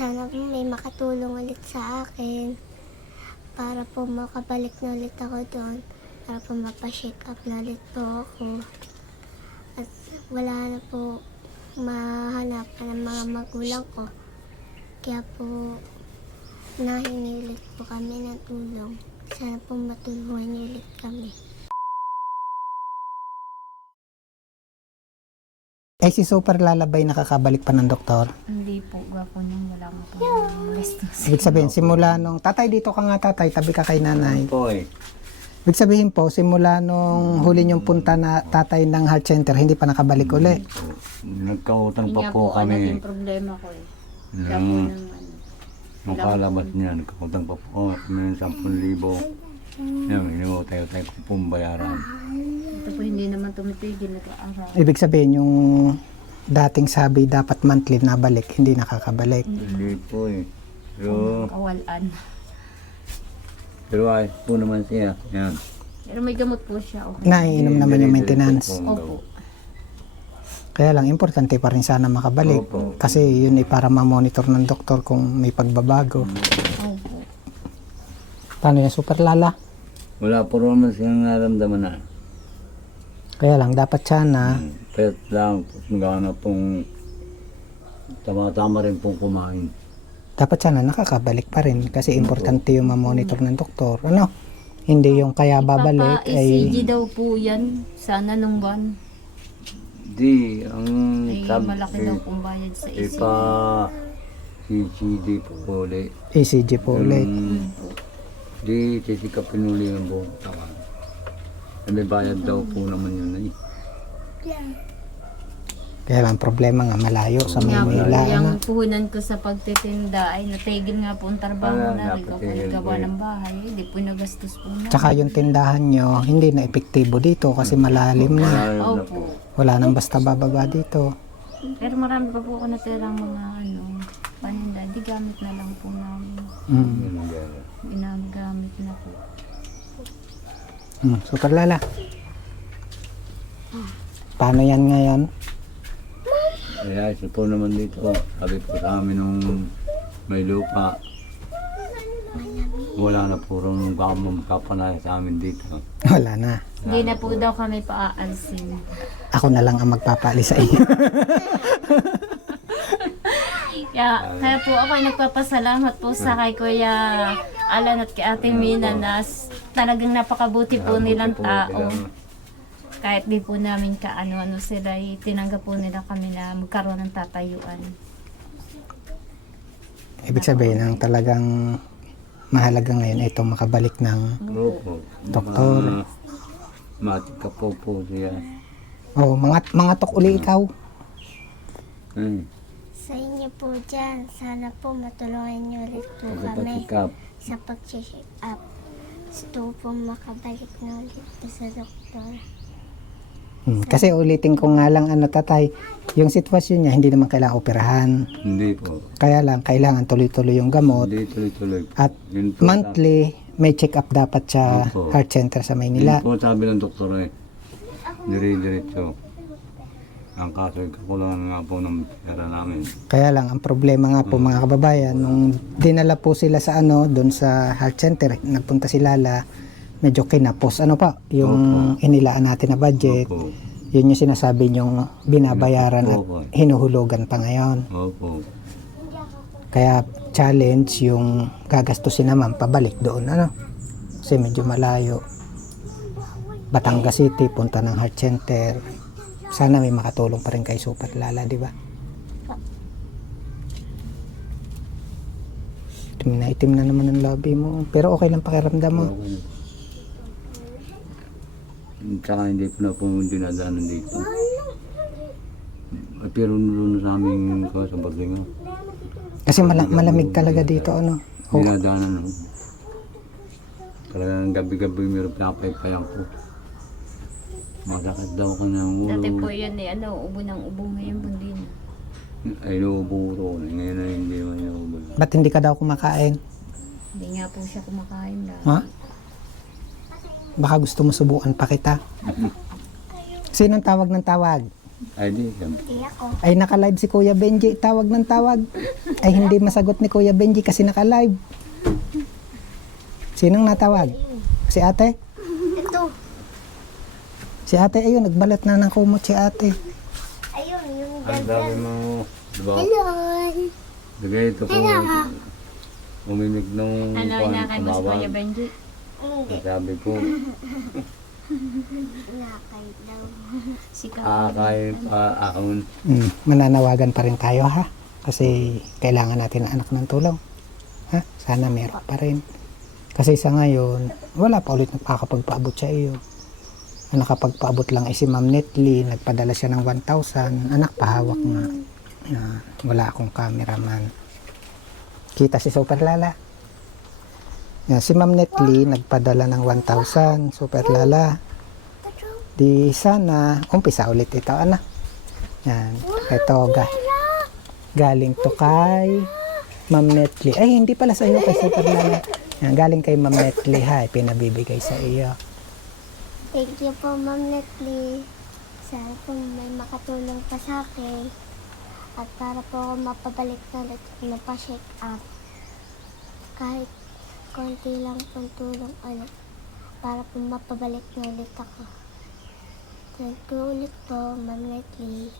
Sana po may makatulong ulit sa akin para po makabalik na ulit ako doon. Para po mapa-check up na ulit po ako. At wala na po mahanapan ng mga magulang ko. Kaya po nahingi ulit po kami ng tulong. Sana po matulungan niyo ulit kami. Si Super Lalabay nakakabalik pa ng doktor? Hindi po, gwapo nang wala mo po gastos. Ibig sabihin, simula nung, tatay dito ka nga tatay, tabi ka kay nanay. Po eh. Ibig sabihin po, simula nung huli niyong punta na tatay ng heart center, hindi pa nakabalik uli. Nagkautang pa Hindi po po kami. naging problema ko eh. Kaya po Nung, ng nung kalabas niya, nagkautang pa po kami ng 10,000. Yan, hinutay-utay ko pong bayaran. ito po hindi naman tumitigil nag-aaral. Ibig sabihin, yung dating sabi dapat monthly nabalik, hindi nakakabalik. Hindi po eh. Pero, Kawalan. pero ayos po naman siya. Yan. Pero may gamot po siya. Okay. Naiinom naman yung maintenance. Opo. Kaya lang, importante pa rin sana makabalik. Opo. Kasi yun ay para ma-monitor ng doktor kung may pagbabago. Opo. Paano yung Super Lala? Wala po naman siyang naramdaman na. Kaya lang, dapat sana, Pet lang, magana pong tama-tama rin pong kumain. dapat sana nakakabalik pa rin. Kasi importante yung ma-monitor ng doktor. Ano? Hindi yung kaya babalik Papa-ECG ay... daw po yan. Sana nung buwan. Di, ang Ay malaki daw pong bayad sa ECG. ipa CCD po ulit. ECG po ulit. Di, sisikapin uli ang buong taon. May bayad daw po naman yun eh. Kaya lang, problema nga, malayo sa Nga po, Maynila. Ano? yung puhunan ko sa pagtitinda ay natigil nga po ang trabaho na. napatigil Nagagawa po eh. ng bahay. Hindi po nagastos po na. Tsaka yung tindahan nyo, hindi na epektibo dito kasi malalim na. Ayun na po. Opo. Wala nang basta bababa dito. Pero marami pa po ako natirang mga paninda. Di gamit na lang po namin. Yun ang gano'n. Ginagamit na po. Super Lala. Paano yan ngayon? Kaya isa po naman dito. Sabi po sa amin nung may lupa. Wala na po rin magkapanay sa amin dito. Wala na. Hindi na po daw kami paaalsin. Ako na lang ang magpapali sa inyo. Kaya po ako ay nagpapasalamat po sa kay Kuya Alan at kay Ate Mina na talagang napakabuti po nilang tao. Kahit di po namin kaano-ano sila, tinanggap po nila kami na magkaroon ng tatayuan. Ibig sabihin, ang talagang mahalaga ngayon ito makabalik ng Opo. doktor. Matika po siya. Oh, mga tok uli ikaw. Sa inyo po dyan, sana po matulungan niyo ulit po kami Pagkatikap. sa pag-check up. Gusto po makabalik na ulit po sa doktor. Kasi ulitin ko nga lang tatay, yung sitwasyon niya hindi naman kailangan operahan. Hindi po. Kaya lang kailangan tuloy-tuloy yung gamot Hindi tuloy-tuloy. at Yun po, monthly may check up dapat sa Opo. heart center sa Yun Maynila. po sabi ng doktor eh. Dire-diretso. Ang kaso kakulangan nga po ng pera namin. Kaya lang ang problema nga po mga kababayan, nung dinala po sila sa doon sa heart center, nagpunta si Lala, medyo kinapos yung inilaan natin na budget. Opo. Yun yung sinasabi yung binabayaran at Opo. hinuhulugan pa ngayon. Opo. Kaya challenge yung gagastusin naman pabalik doon kasi medyo malayo. Batangas City, punta ng heart center. Sana may makatulong pa rin kay Super Lala, di ba? Itim na naman ang labi mo. Pero okay lang pakiramdam mo. Okay. Tsaka hindi po na po dinadaanan dito. Pero doon sa aming sa Barlingo. Kasi malamig talaga dito, Dinadaanan no. Talagang gabi-gabi meron pinapaypayan ko. Masakit daw ko ng ulo. Dati po yan ubo ng ubo ngayon po din. Ay, nauubo ko. Ngayon na hindi naman nauubo. Ba't hindi ka daw kumakain? Hindi nga po siya kumakain lang. Ha? Baka gusto mo subukan pa kita. Sinong tawag ng tawag? Ay, di. Siyempre. Hindi ako. Ay, naka-live si Kuya Benji. Tawag ng tawag. Ay, hindi masagot ni Kuya Benji kasi naka-live. Sinong natawag? Si ate? Ito. Si ate, ayun, nagbalat na ng kumot si ate. Ayun, yung Ang dami mo, diba? Hello. Bigay ito ko. Uminig nung Ano, inakay mo si Kuya Benji? Hindi. Sabi ko, Nakay daw. Si Kuya. akay pa akon. Mananawagan pa rin tayo ha. Kasi kailangan natin ng anak ng tulong. Ha? Sana meron pa rin. Kasi sa ngayon, wala pa ulit nakakapagpaabot sa iyo. Ang nakapagpaabot lang ay si Ma'am Netly. Nagpadala siya ng 1,000. Anak, pahawak nga. Yan. Wala akong cameraman. Kita si Super Lala. Yan. Si Ma'am Netly nagpadala ng 1,000. Super Lala. Di sana, umpisa ulit ito, anak. Yan. Ito, galing to kay Ma'am Netly. Ay, hindi pala sa iyo kay Super Lala. Yan, galing kay Ma'am Netly, ha. Pinabibigay sa iyo. Thank you po, Ma'am Netly. Sana po may makatulong pa sa akin. At para po ako mapabalik na ulit at mapacheck up. Kahit konti lang pong tulong ulit. Para po mapabalik na ulit ako. Thank you ulit po, Ma'am Netly.